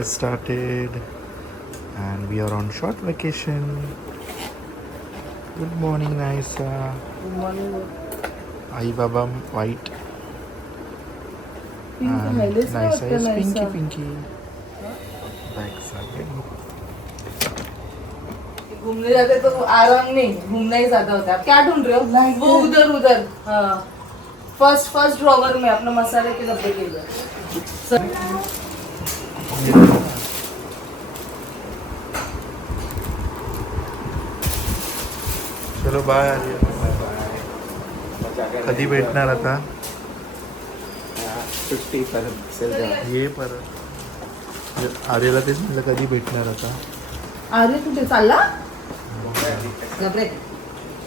has started and we are on short vacation. Good morning, Naisa. Good morning. Ai Baba white and Naisa is pinky. Back side. घूमने जाते तो आराम नहीं, घूमना ही ज्यादा होता है. क्या ढूंढ रहे हो? वो उधर. हाँ. फर्स्ट ड्रॉवर में अपने मसाले के डब्बे के लिए. चलो बाय. कधी भेटणार आता? सुट्टी परत ये परत आर्यला तेच म्हटलं कधी भेटणार आता. अरे कुठे चालला? घाबरे.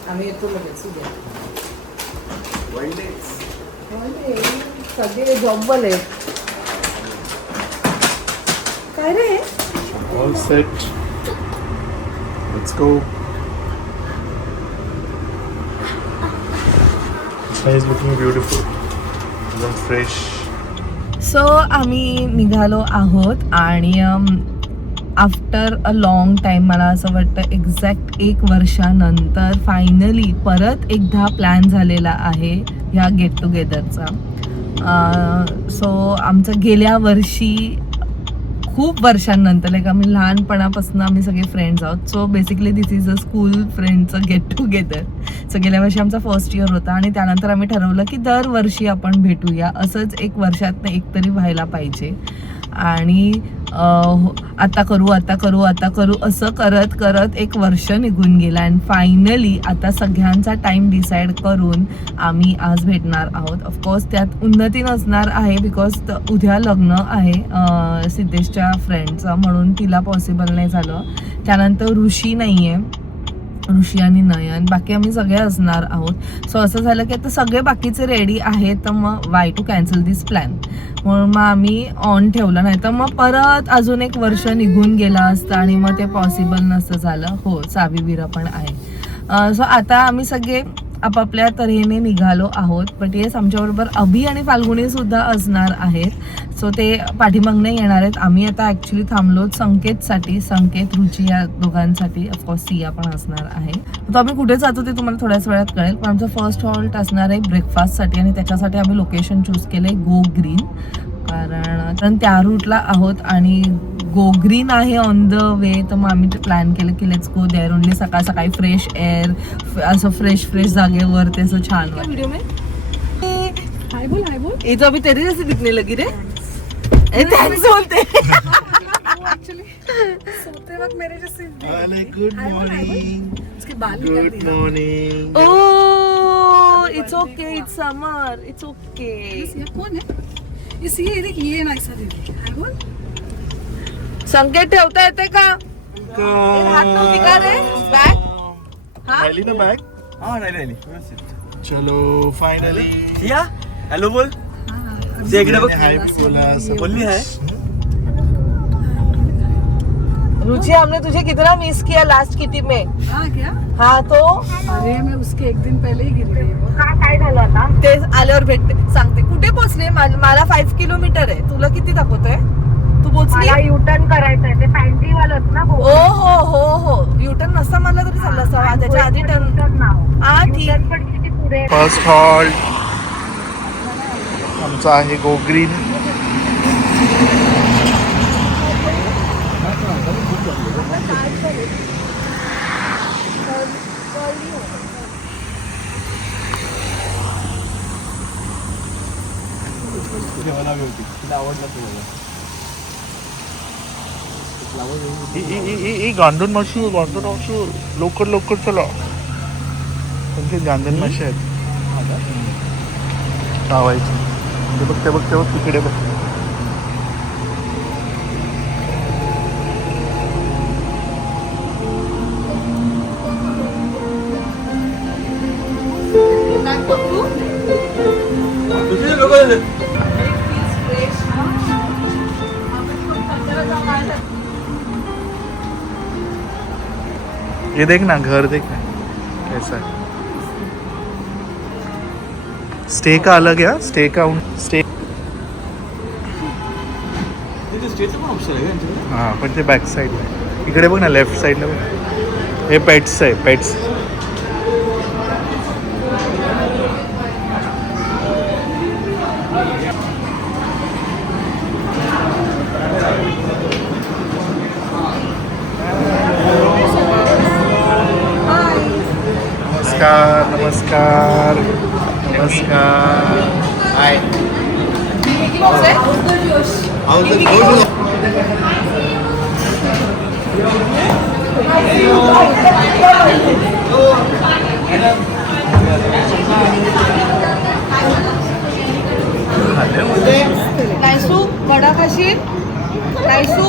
आम्ही येतो लगेच उद्या. सगळे जॉबवाले आहेत. काय रे? All set. Let's go. Sky is looking beautiful. एकदम फ्रेश. सो आम्ही निघालो आहोत आणि आफ्टर अ लॉंग टाईम मला असं वाटतं एक्झॅक्ट 1 वर्षानंतर फायनली परत एकदा प्लॅन झालेला आहे ह्या गेट टुगेदरचा. सो आमचं गेल्या वर्षी खूप वर्षांनंतर लाईक आम्ही लहानपणापासून आम्ही सगळे फ्रेंड्स आहोत. So basically this is a school फ्रेंडचं गेट टुगेदर. सो गेल्या वर्षी आमचा फर्स्ट इयर होता आणि त्यानंतर आम्ही ठरवलं की दरवर्षी आपण भेटूया. असंच 1 वर्षातनं एकतरी व्हायला पाहिजे. आणि आता करू असं करत 1 वर्ष निघून गेला आणि फायनली आता सगळ्यांचा टाइम डिसाईड करून आम्ही आज भेटणार आहोत. ऑफकोर्स त्यात उन्नती नसणार आहे बिकॉज उद्या लग्न आहे सिद्धेशच्या फ्रेंडचं, म्हणून तिला पॉसिबल नाही झालं. त्यानंतर ऋषी नाही आहे, ऋषी आणि नयन, बाकी आम्ही सगळे असणार आहोत. सो असं झालं की आता सगळे बाकीचे रेडी आहेत, तर मग why to cancel this plan. म्हणून मग आम्ही ऑन ठेवलं, नाही तर मग परत अजून 1 वर्ष निघून गेला असतं आणि मग ते पॉसिबल नसतं झालं. हो, सावीवीरा पण आहे. सो आता आम्ही सगळे आपापल्या तऱ्हेने निघालो आहोत. बट येस, आमच्याबरोबर अभि आणि फाल्गुनी सुद्धा असणार आहेत. सो ते पाठीमागनं येणार आहेत. आम्ही आता ॲक्च्युली थांबलो संकेतसाठी, संकेत रुची या दोघांसाठी. ऑफकोर्स सिया पण असणार आहे. तर आम्ही कुठे जातो ते तुम्हाला थोड्याच वेळात कळेल. पण आमचं फर्स्ट हॉल्ट असणार आहे ब्रेकफास्टसाठी आणि त्याच्यासाठी आम्ही लोकेशन चूज केलं आहे गो ग्रीन, कारण त्या रूटला आहोत आणि गो ग्रीन आहे ऑन द वे. तर मग आम्ही प्लॅन केलं की लेट्स गो देअर ओनली. सकाळी फ्रेश एअर, असं फ्रेश जागेवर ते असं छान वाटतं. व्हिडिओ में हाय बोल ये तो अभी तेरी जैसी दिखने लगी रे. थैंक्स बोलते एक्चुअली सोते वक्त मेरे जैसे गुड मॉर्निंग. उसके बाल good morning. Oh it's okay, it's summer, it's okay. ये कौन है? ये देख, ये ना ऐसा दीदी. हाय बोल. संकेत ठेवता येते का? हात नव्हती का रे बॅग? राहिली ना बॅग? हाँ नहीं चलो फायनली. सिया हेलो बोल. हाय बोला. बोलनी है. रुचि, हमने तुझे कितना मिस किया लास्ट किटी में. हाँ क्या? हाँ तो अरे मैं उसके 1 दिन पहले ही गिरी रही हूँ. काय झालं आता ते आल्यावर भेटते सांगते. कुठे पोहोचले? मला 5 किलोमीटर आहे. तुला किती दाखवतोय? तू पोहोचली? युटर्न करायचं आहे ते पॅन्ट्री वालच ना. हो युटर्न नसता मला तरी चाललं असतं. त्याच्या आधी टर्न. हा ठीक. पण किती पुढे. फर्स्ट हॉल्ट आमचा आहे गो ग्रीन. गांडून माशी लवकर चला. त्यांचे गांधण माशी आहेत लावायचे. ते बघ तिकडे बघ. ये देख ना, घर देख ना कैसा है. स्टे का अलग है. स्टे का स्टे स्टेचं पण ऑप्शन आहे का यांच्याकडे? हां पण ते बॅक साईडला आहे. इकडे बघ ना लेफ्ट साईडला बघ. हे पेट्स आहे पेट्स. नमस्कार नमस्कार नमस्कार. हाय. नायसू वडा खाशील नायसू.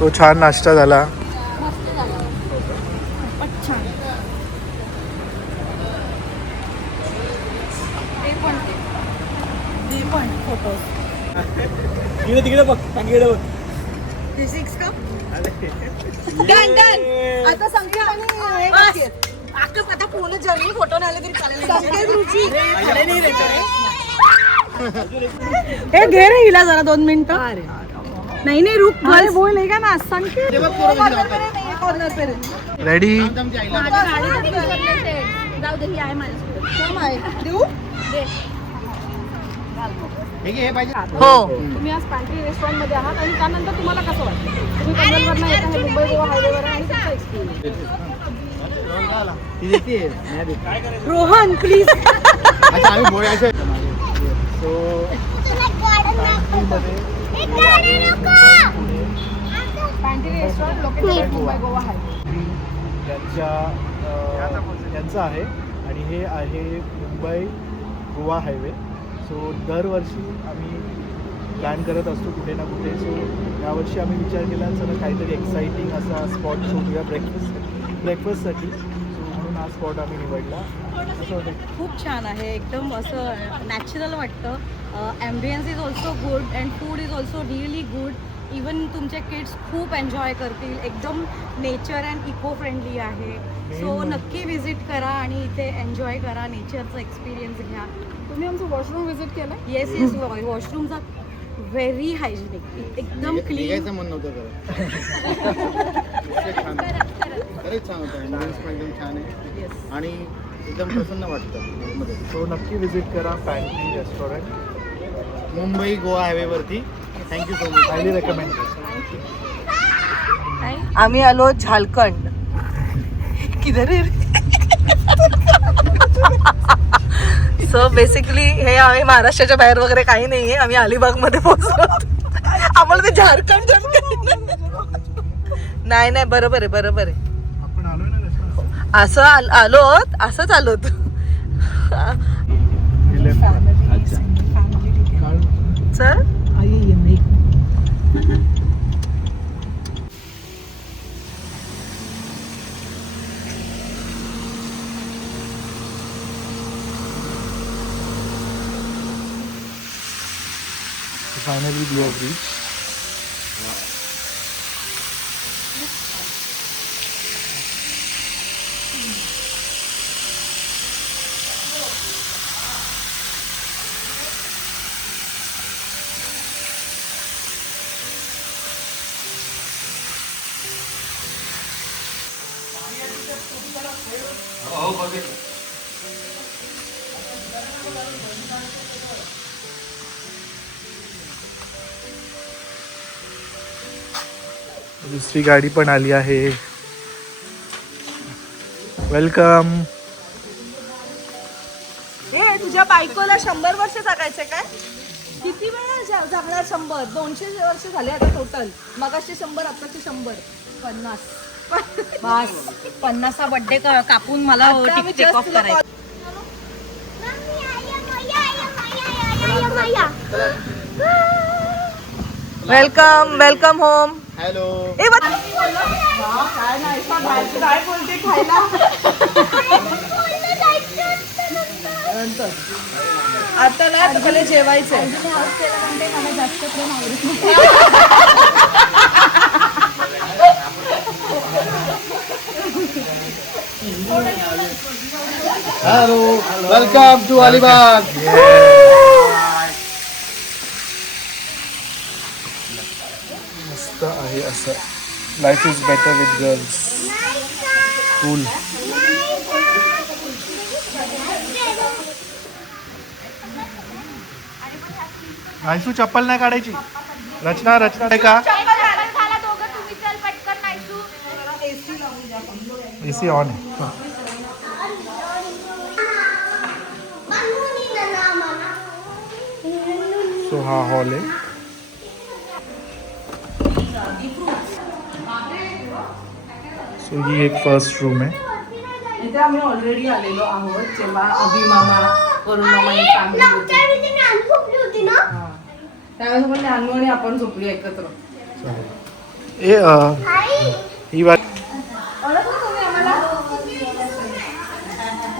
तो छान नाश्ता झाला. तिकडे बघ तिकडे बघ. Done done. आता संकेत आणि आता पूर्ण जर्नी फोटो नाही आले तरी चालेल. संकेत रुची हे घे रे हिला जरा 2 मिनिटं. नहीं नहीं रुक बोल बोलेगा ना संकेत. रेडी. हो तुम्ही आज पॅन्ट्री रेस्टॉरंट मध्ये आहात आणि त्यानंतर तुम्हाला कसं वाटतं? तुम्ही पनवेलवरनं येता हे मुंबई गोवा हायवेवर आहे आणि तुमचा experience. Rohan please. Pantry restaurant located Mumbai Goa highway. यांचं आहे आणि हे आहे मुंबई गोवा हायवे. सो दरवर्षी आम्ही प्लॅन करत असतो कुठे ना कुठे. सो यावर्षी आम्ही विचार केला चला काहीतरी एक्साइटिंग असा स्पॉट शोधूया ब्रेकफास्टसाठी. सो म्हणून हा स्पॉट आम्ही निवडला. असं होतं खूप छान आहे एकदम असं नॅचरल वाटतं. Ambience is also good and food is also really good. Even तुमचे किड्स खूप एन्जॉय करतील. एकदम नेचर अँड इको फ्रेंडली आहे. सो नक्की विजिट करा आणि इथे एन्जॉय करा. नेचरचा एक्सपिरियन्स घ्या. तुम्ही आमचं वॉशरूम विजिट केलं? Yes yes. वॉशरूमचा व्हेरी हायजेनिक एकदम क्लीन. मन नव्हतं खरंच छान होतं. एकदम छान आहे आणि एकदम प्रसन्न वाटतं. सो नक्की विजिट करा पॅन्ट्री रेस्टॉरंट मुंबई गोवा हायवेवरती. Thank you so much. Highly recommend. आम्ही आलो झारखंड. किधर रे? सो बेसिकली हे आम्ही महाराष्ट्राच्या बाहेर वगैरे काही नाहीये. आम्ही अलिबाग मध्ये पोहोचलो. आम्हाला ते झारखंड नाही नाही बरोबर आहे बरोबर आहे. आपण आलोय ना रेस्टॉरंट. असं आलोत असंच आलोत. चल फायनली वी हॅव रीच. दुसरी गाडी पण आली आहे. वेलकम. हे तुझ्या बायकोला 100 वर्ष जगायचे काय? किती वेळा जगणार? 100 200 वर्ष झाले आता टोटल. मगाशी 100 आताचे 100 50. बस 50चा बर्थडे कापून मला टेक ऑफ करायचं. Welcome welcome home. हॅलो. ए काय नाही काय बोलते खायला. आता ना तुम्हाला जेवायचंय. Hello welcome to Alibag. मस्त आहे असं. Life is better with girls. Cool. आयसू चप्पल नाही काढायची. रचना आहे का? एसी ऑन आहे. सो हा हॉल आहे. सो ही एक फर्स्ट रूम आहे. इथे आम्ही ऑलरेडी आलेलो आहोत जेव्हा अभिमामा वरुण मामाची फॅमिली होती. त्यावेळेस पण नानू आणि आपण झोपली एकत्र. ही बात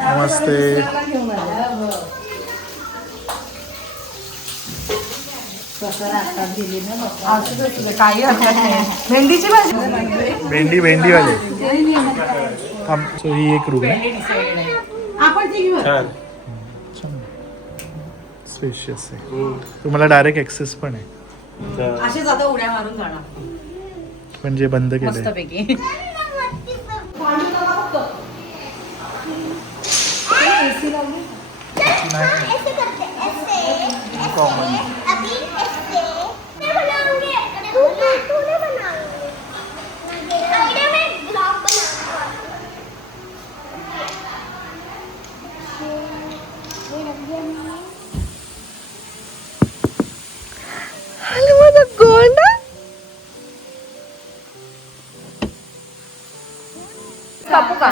नमस्ते. काही हरकत नाही. भेंडीची भाजी. भेंडी वाले. सो ही एक रूम आहे. स्पेशियस आहे. तुम्हाला डायरेक्ट ॲक्सेस पण आहे. असेच आता उड्या मारून जाणार म्हणजे बंद केलंय. मस्तपैकी. कॉमन. कापू का?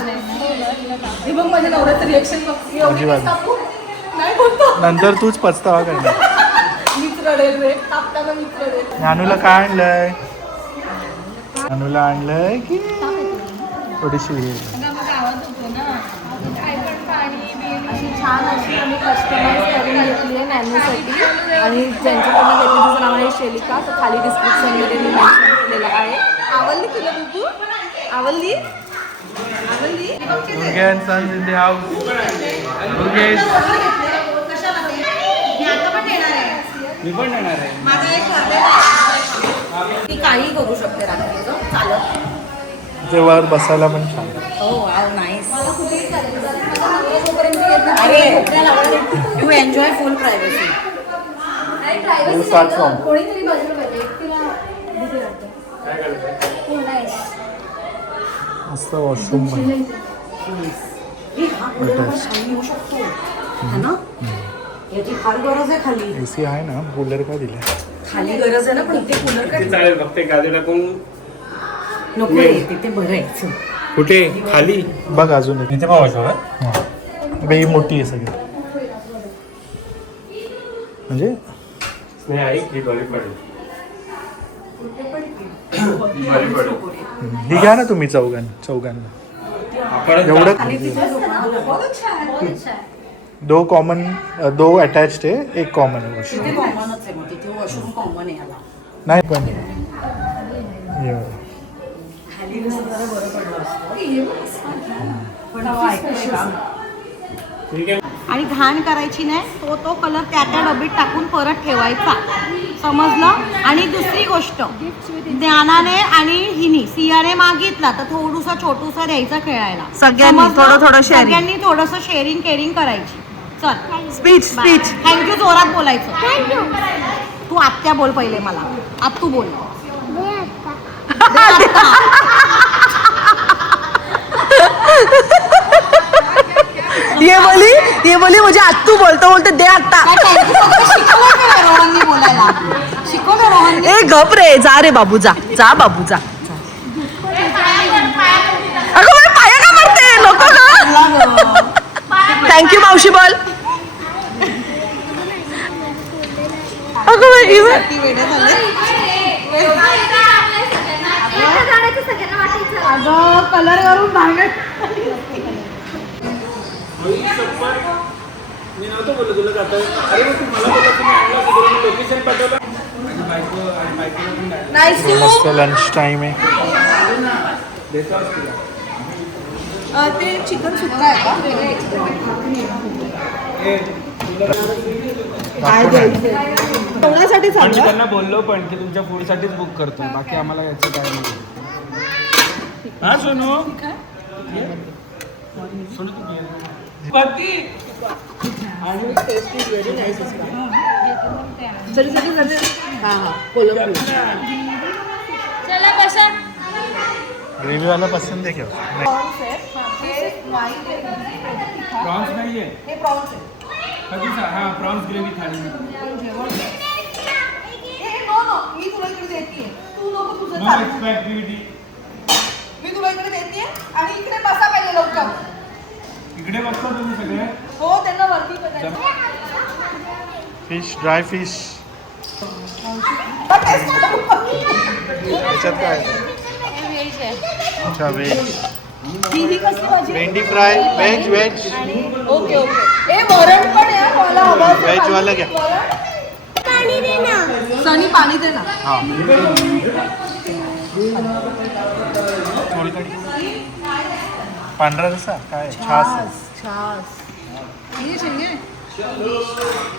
हे बघ माझ्या नवऱ्याचं रिएक्शन बघ. अजिबात नाही बोलतो. नंतर तूच पछतावा करणार. मीच रडेल रे. कापताना मीच रडेल. नानूला काय आणलंय? नानूला आणलंय की थोडीशी हे. छान अशी आम्ही कस्टमाइज करून घेतली आहे नॅनूसाठी. आणि ज्यांच्याकडून घेतली तिचं नाव आहे शेलिका. तर खाली डिस्क्रिप्शनमध्ये मी मेन्शन केलेलं आहे. आवडली तुला बुबू? आवडली? Durge and Sons in the house. Durge is मी पण येणार आहे. ती काही करू शकते रात्रीचं चालत. जेव्हा बसायला पण छान. हो वाव नाईस. अरे you enjoy full privacy. We'll start from. मस्त वॉशरूम पण. येऊ शकतो है ना. याची फार गरज आहे खाली. एसी आहे ना. कूलर का दिलाय? खाली गरज आहे ना पण इथे कूलर काय चालेल फक्त गादी टाकून. नको रे तिथे बरं आहे. चल. कुठे खाली बघ अजून एक. इथे पाहू शकतो. बे ही मोठी आहे सगळी. म्हणजे नाही ऐक ही बरी पडेल. बरी पडेल. ही घ्या ना तुम्ही चौघांना. आपण एवढं खाली तिथे दो कॉमन दो अटॅच्ड आहे. एक कॉमन आहे वॉशरूम. तिथे कॉमनच आहे मग तिथे वॉशरूम कॉमन आहे याला. नाही पण खाली कसं जरा बरं पडलं असतं. पण ऐकतोय का? ठीक आहे. आणि घाण करायची नाही. तो कलर त्या डबीत टाकून परत ठेवायचा. समजलं. आणि दुसरी गोष्ट ज्ञानाने आणि हिनी सियाने मागितला तर थोडंसं छोटूसं द्यायचं खेळायला. सगळ्यांनी समजलं? थोडं sharing. सगळ्यांनी थोडंसं शेअरिंग केअरिंग करायची. चल स्पीच थँक्यू जोरात बोलायचं. तू आत्या बोल पहिले मला. आत तू बोल. ये बोली मुझे आत्तू बोलते दे आता. रोहननी बोलायला शिकवलं. रोहननी ए गप रे. जा रे बाबू जा. जा बाबू जा. अगं मला पाया का मारते? नको ना. थँक्यू मावशी बोल. अगं बाई अगं कलर करून बाहेर. मी नव्हतं बोललो तुला जाता. अरे मग तू मला बोलला तुम्ही आणला तिकडे मी लोकेशन पाठवलं. माझी बायको आणि बायकोला पण डायरेक्ट मस्त लंच टाइम आहे. देतो आज तुला. ते चिकन सुक्का आहे का वेगळे एक्सपेरिमेंट काय द्यायचं जेवणासाठी पण मी सांगा. त्यांना बोललो पण की तुमच्या फूडसाठीच बुक करतो बाकी आम्हाला याचं काय नाही. हा सोनू सोनू तू घे. पती ग्रेव्ही वाला पसंद आहे क्या? प्रॉन्स नाहीये हे प्रॉन्स आहे. कधीचा हा प्रॉन्स ग्रेव्ही थाळी मी तुला इकडे देते तू नको तुझं नो चाल. एक्सपेक्टिव्हिटी. मी तुला इकडे देते आणि इकडे बसा पहिले लवकर. इकडे बघतो तुम्ही सगळे. हो त्यांना वरती बघायचं. Fish, dry fish. त्याच्यात काय आहे? अच्छा व्हेज. ही कसली भाजी? भेंडी fry. Veg veg okay okay. ए वरण पण आहे हा, मला हवं असेल व्हेज पाणी. वाला घ्या. सनी पाणी दे ना. हां पांढरा रसा काय छास आहे. छास. ये चाहिए?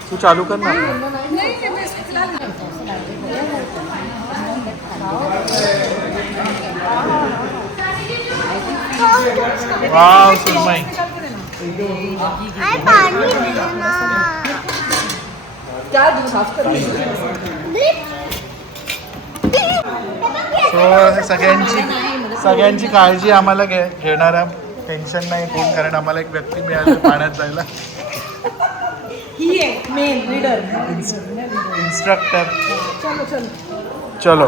तू चालू कर ना. नहीं मैं फिलहाल वाव सुरमई. क्या दूध साफ कर. सो सगळ्यांची काळजी आम्हाला घेणारा टेन्शन नाही कोण कारण आम्हाला एक व्यक्ती मिळाली पाण्यात जायला. ही आहे मेन लीडर. इन्स्ट्रक्टर. चलो चलो. चलो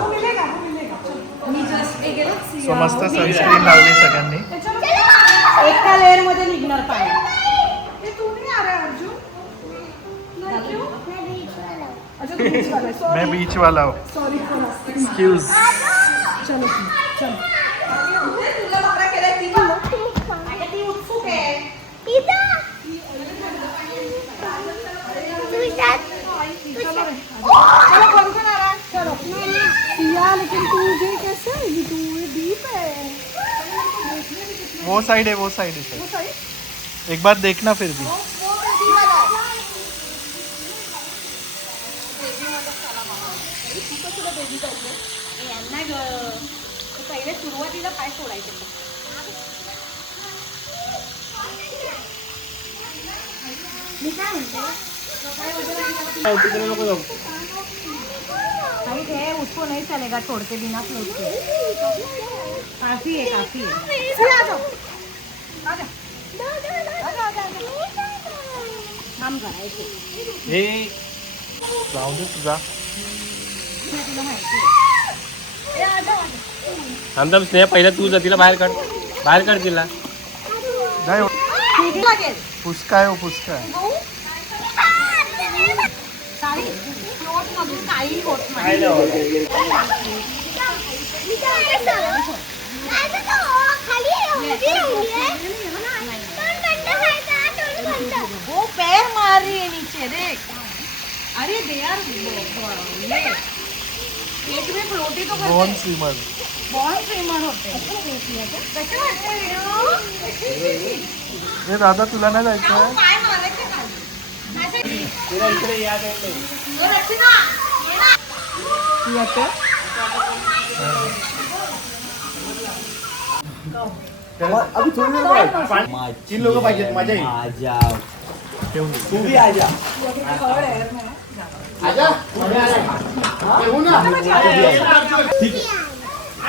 मी जस्ट एक आहे ना, सो मस्त सनस्क्रीन लावली सगळ्यांनी. एका लेअर मध्ये निघणार पाणी. हे तू नाही आ रहा है अर्जुन? अच्छा तू बीच वाला है. मैं बीच वाला हूँ. Sorry for excuse. चलो चलो. तुला भाकऱ्या केल्या ती पण ती उत्सुक आहे. चलो कौन कौन आ रहा है? चलो. सिया लेकिन तू ये कैसे आएगी? तू ये डीप है. वो साइड है वो साइड है वो सही. एक बार देखना फिर भी. यांना पहिले सुरुवातीला पाय सोडायचे. मी काय म्हणते भाई थे उसको नहीं चलेगा छोड़ के बिना फ्लोट के. काफी है काफी है. काम करायचे. हे जाऊ दे तुझा. तुला माहिती थांब स्नेहा पहिला तू जा तिला बाहेर काढ तिला. नाही आहे लागेल. फुसका आहे हो फुसका आहे. काही फ्लोट मधून काही होत नाही. वो पैर मार रही है नीचे देख. अरे दे यार ये पेट में फ्लोटी तो करते बोन स्विमर. बॉल स्विमर होते. कसे वाटते हे दादा तुला नाही जायचं आहे. काय मारायचं काय इकडे या काय रचना ये ना. तीन लोक पाहिजेत माझ्या तू बी आजा. आजा येऊ ना.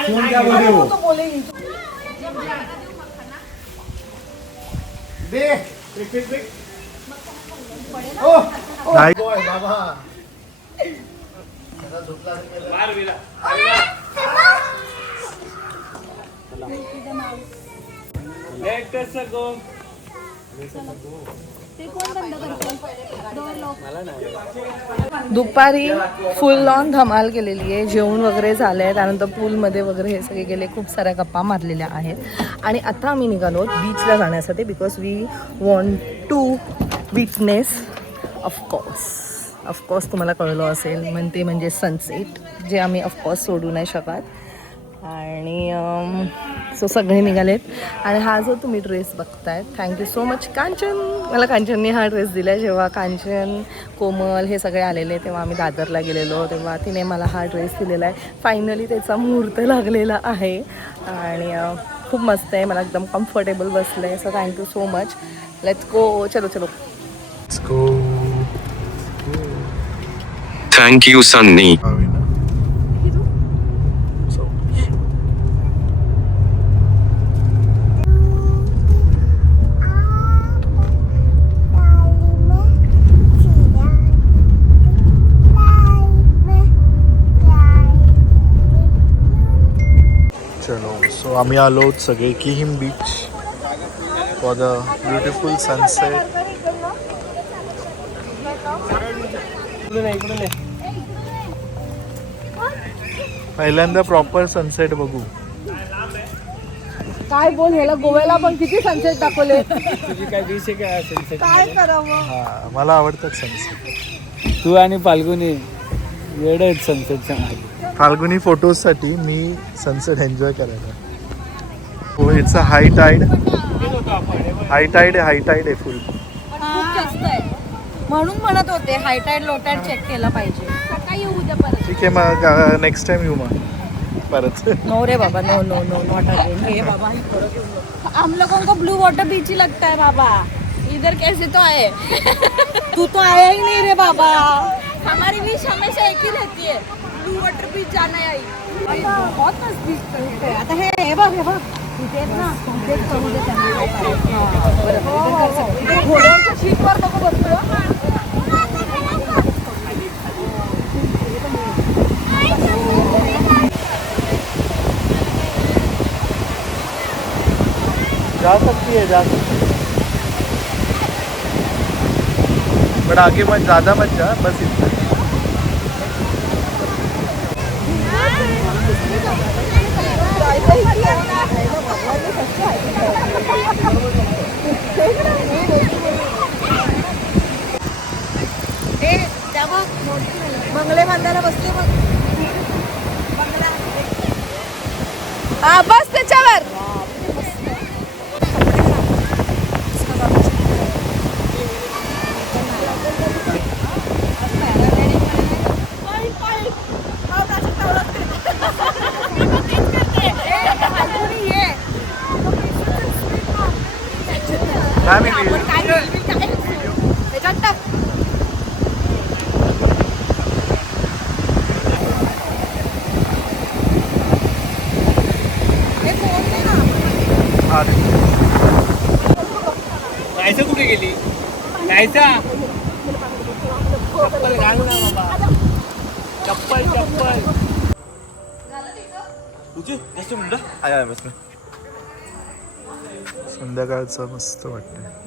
फोन क्या बोल रहे हो? दे ओ नाही. बॉय बाबा आता झोपला असेल. दुपारी फुल ऑन धमाल केलेली आहे. जेवण वगैरे झालं आहे. त्यानंतर पूलमध्ये वगैरे हे सगळे गेले. खूप साऱ्या गप्पा मारलेल्या आहेत. आणि आता आम्ही निघालो बीचला जाण्यासाठी because we want to witness of course तुम्हाला कळलं असेल म्हणजे सनसेट जे आम्ही ऑफकोर्स सोडू नाही शकत. आणि सो सगळे निघालेत. आणि हा जो तुम्ही ड्रेस बघताय, थँक्यू सो मच कांचन. मला कांचनने हा ड्रेस दिला. जेव्हा कांचन, कोमल हे सगळे आलेले तेव्हा आम्ही दादरला गेलेलो, तेव्हा तिने मला हा ड्रेस दिलेला आहे. फायनली त्याचा मुहूर्त लागलेला आहे आणि खूप मस्त आहे. मला एकदम कम्फर्टेबल बसलं आहे. So thank you so much. Let's go. चलो चलो. Let's go. Thank you, Sunny. चलो, सो आम्ही आलो सगळे Kihim beach for the beautiful sunset. पहिल्यांदा प्रॉपर सनसेट बघू. काय बोल, ह्याला गोव्याला पण किती सनसेट दाखवले. तुझी काय विष आहे का सनसेट? काय करावं. हा, मला आवडतात सनसेट. तू आणि फाल्गुनी वेळ आहेत सनसेटच्या मागे. फाल्गुनी फोटोजसाठी, मी सनसेट एन्जॉय करायला. हो, it's a high tide. High tide आहे फुल. खूप जास्त आहे म्हणून म्हणत होते high tide low tide check केलं पाहिजे. सकाळी येऊ उद्या परत. ठीक आहे, मग नेक्स्ट टाइम येऊ मग परत. नो रे बाबा, no no no not again. हे बाबा हम लोगों को ब्लू वाटर बीच ही लगता है बाबा. इधर कैसे तो आए. तू तो आया ही नहीं रे बाबा. हमारी विश हमेशा एक ही रहती है, ब्लू वाटर बीच जाना है. बहुत नजदीक है. आता हे बघ इथे ना इथे करू दे त्यांना. घोड्यांच्या शीटवर नको बसतो. जा सकती है, जा सकती है, बट आगे मत ज़्यादा मत जा, बस इतना. बंगले बांधायला बसले मग. हा बस त्याच्यावर. काय मी जायचं कुठे गेली? जायचा चप्पल घाल ना बाबा. चप्पल तुझी जास्त मिनिटं. संध्याकाळचं मस्त वाटतंय.